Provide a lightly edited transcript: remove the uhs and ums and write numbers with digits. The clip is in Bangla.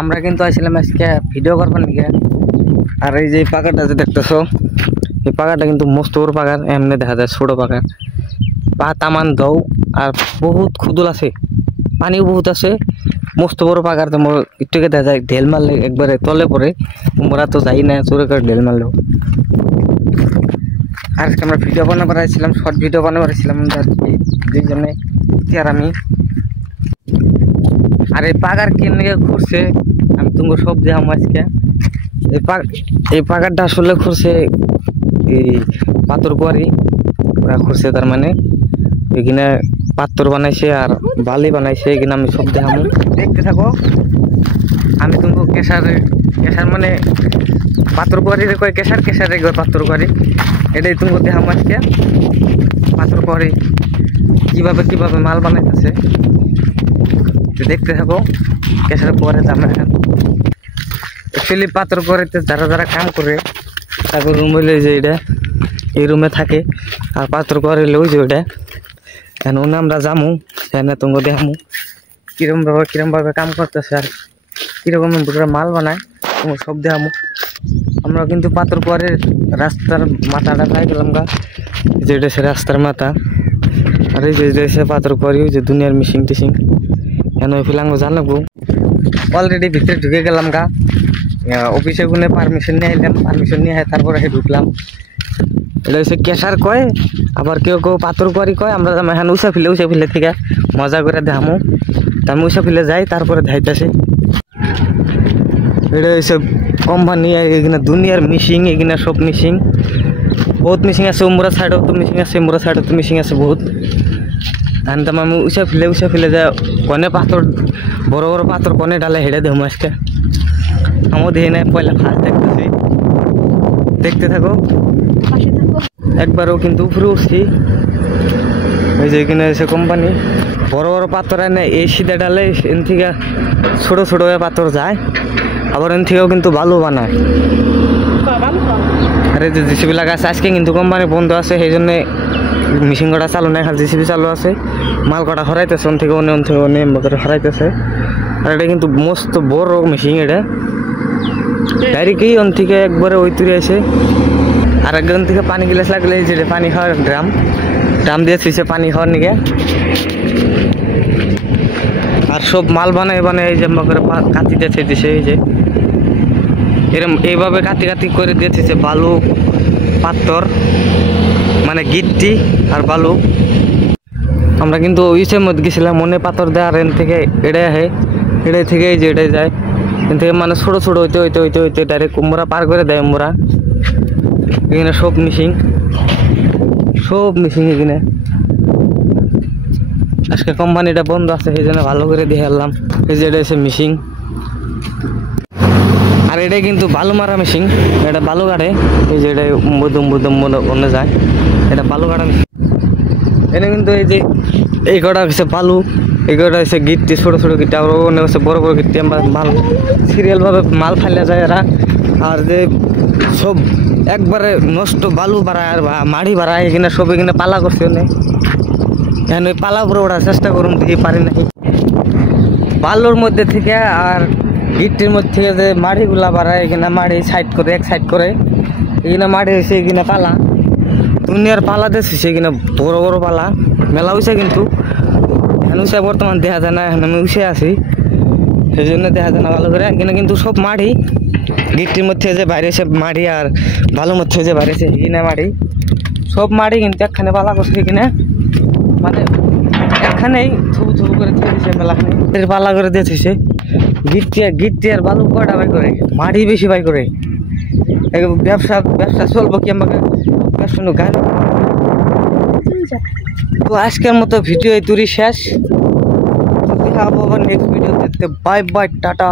আমরা কিন্তু আসলাম আজকে ভিডিও করবার নিকে। আর এই যে পাকাটা যে দেখতেছো, এই পাকাটা কিন্তু মস্ত বড় পাকার, এমনি দেখা যায় ছোট পাকার। পা তামান দৌ আর বহুত খুদুল আছে, পানিও বহুত আছে, মস্ত বড় পাকার। তো একটুকে দেখা যায় ঢেল মারলে একবারে তলে পড়ে, মোরা তো যাই না চোরে করে ঢেল মারলেও। আর আজকে আমরা ভিডিও বানাবার আসছিলাম, শর্ট ভিডিও বানাবার আসছিলাম দুইজনে, আর আমি। আর এই পাকার কেনে ঘুরছে আমি তুমি সব দেখাম আজকে। এই পাকারটা আসলে ঘুরছে এই পাথর কুয়ারি ওরা ঘুরছে, তার মানে এখানে পাথর বানাইছে আর বালি বানাইছে, এখানে আমি সব দেখাম, দেখতে থাকো। আমি তুমি কেশার মানে পাথর কুয়ারি কয় কেশার, কেশারে কয় পাথর কুয়ারি, এটাই তুমি দেখাম আজকে। পাথর কুয়ারি কিভাবে কিভাবে মাল বানাইতেছে দেখতে থাকো। কেশার কুয়ারে যাবো এখন। অ্যাকচুয়ালি পাথর কুয়ারিতে যারা যারা কাম করে তারপর রুম হইলে যে এটা এই রুমে থাকে, আর পাথর কুয়ারি লই যে ওইটা এখন ওনে আমরা যামু, সেখানে তোমাকে দেখামু কিরমভাবে কাম করতেছে আর কিরকম মাল বানায়, তোমার সব দেখামু। আমরা কিন্তু পাথর কুয়ারির রাস্তার মাথাটা পাই গেলাম গা, যেটা সে রাস্তার মাথা। আর এই যে সে পাথর কুয়ারি যে দুনিয়ার মিশিং টিশিং এখন ওই ফিলাঙ্গ জানাবো। অলরেডি ভিতরে ঢুকে গেলাম গা, অফিসে গুনে পারমিশন নিয়ে আইলাম, পারমিশন নিয়ে তারপরে ঢুকলাম। এটা হচ্ছে কেশার কয়, আবার কেউ কেউ পাথর কুয়ারি কয়। আমরা এখন উষা ফিলে থেকে মজা করে দেখামো। আমি উষা ফিলে যাই, তারপরে ধাইতেছি। এটা হচ্ছে কোম্পানি, এখানে দুনিয়ার মিশিং, এখানে সব মিশিং, বহুত মিশিং আছে। উমরা সাইডও তো মিশিং আছে, উমরা সাইডও তো মিশিং আছে বহুত। আমি উষা ফিলে যা কনে পাথর বড় বড় পাথর কনে ডালে হেঁটে দেবো আজকে। আমার দেখে নাই পয়লা ফার্স্ট দেখতেছি, দেখতে থাকো। একবারও কিন্তু উপরে উঠছি, ওই যে এখানে এসে কোম্পানি বড় বড় পাথর এনে এই সিধা ডালে এন থেকে ছোট ছোট পাথর যায়, আবার এন থেকেও কিন্তু বালু বানায়। আর এই যে জিসিবি লাগা আছে, আজকে কিন্তু কোম্পানি বন্ধ আছে, সেই জন্যে মেশিন কটা চালু নাই, খালি জিসিবি চালু আছে। মাল কটা হরাইতেছে অন থেকে অনে করে হরাইতেছে। আর এটা কিন্তু মস্ত বড় মেশিন, এটা ডাইরেক্টই অন থেকে একবারে ওই তুলে আছে। আর একজন থেকে পানি গিলাস লাগলে যেটা পানি খাওয়ার ড্রাম দিয়ে থুইছে পানি খাওয়ার নিকে। আর সব মাল বানায় এই যে করে কাটিতে দিছে, এই যে এরকম এইভাবে কাটি করে দিয়েছে বালু পাথর, মানে গিট্টি আর বালু। আমরা কিন্তু ইসের মধ্যে গেছিলাম, মনে পাথর দেয় আর এন থেকে এড়ে আহে, এড়ে থেকে এই যে এটাই যায়, এন থেকে মানে ছোটো ছোটো হইতে ডাইরেক্ট কুমড়া পার করে দেয়। কুমড়া এখানে সব মিশিং এখানে। আজকে কোম্পানিটা বন্ধ আছে, সেই জন্য ভালো করে দিয়ে আনলাম। এই যে এটা হচ্ছে মিশিং, আর এটা কিন্তু বালু মারা মেশিন, এটা বালু কাটে। এই যে এটা অন্য যায়, এটা বালু কাটা মেশিন। এটা কিন্তু এই যে এই কটা হচ্ছে বালু, এই কটা হচ্ছে গিট্টি, ছোটো ছোটো গিট্টি, আর অন্য হচ্ছে বড় বড় গিট্টি। আমরা মাল সিরিয়ালভাবে মাল ফাইলে যায় এরা। আর যে সব একবারে নষ্ট বালু বাড়ায় আর মাড়ি বাড়ায়, এখানে সব এখানে পালা করছে অনেক। এখন ওই পালা উপরে ওঠার চেষ্টা করুন, দেখি পারি নাকি। বালুর মধ্যে থেকে আর গিট্টির মধ্যে থেকে যে মাড়িগুলা বাড়ায়, এখানে মাড়ি এক সাইড করে এখানে মাড়ি হয়েছে, এখানে পালা দুনিয়ার পালা দিয়েছে, এখানে বড় বড় পালা মেলা হয়েছে। কিন্তু এখন উষা বর্তমান দেখা যায় না, এখন আমি উষে আছি, সেই জন্য দেখা যায় না ভালো করে। এখানে কিন্তু সব মাড়ি, গিট্টির মধ্যে যে বাইরেছে মাড়ি আর বালুর মধ্যে যে বাইরেছে এখানে মাড়ি, সব মাড়ি কিন্তু একখানে পালা করছে। এখানে মানে একখানেই থুবু করে দিয়ে দিয়েছে, মেলাখানে পালা করে দিয়েছে। গিট্টি আর বালু কয়টা বাই করে, মাটি বেশি বাই করে। ব্যবসা চলবো কি আমাকে ব্যবসা গান। তো আজকের মতো ভিডিও এই দূরই শেষ, দেখা হবো নেক্সট ভিডিওতে। Bye bye, tata.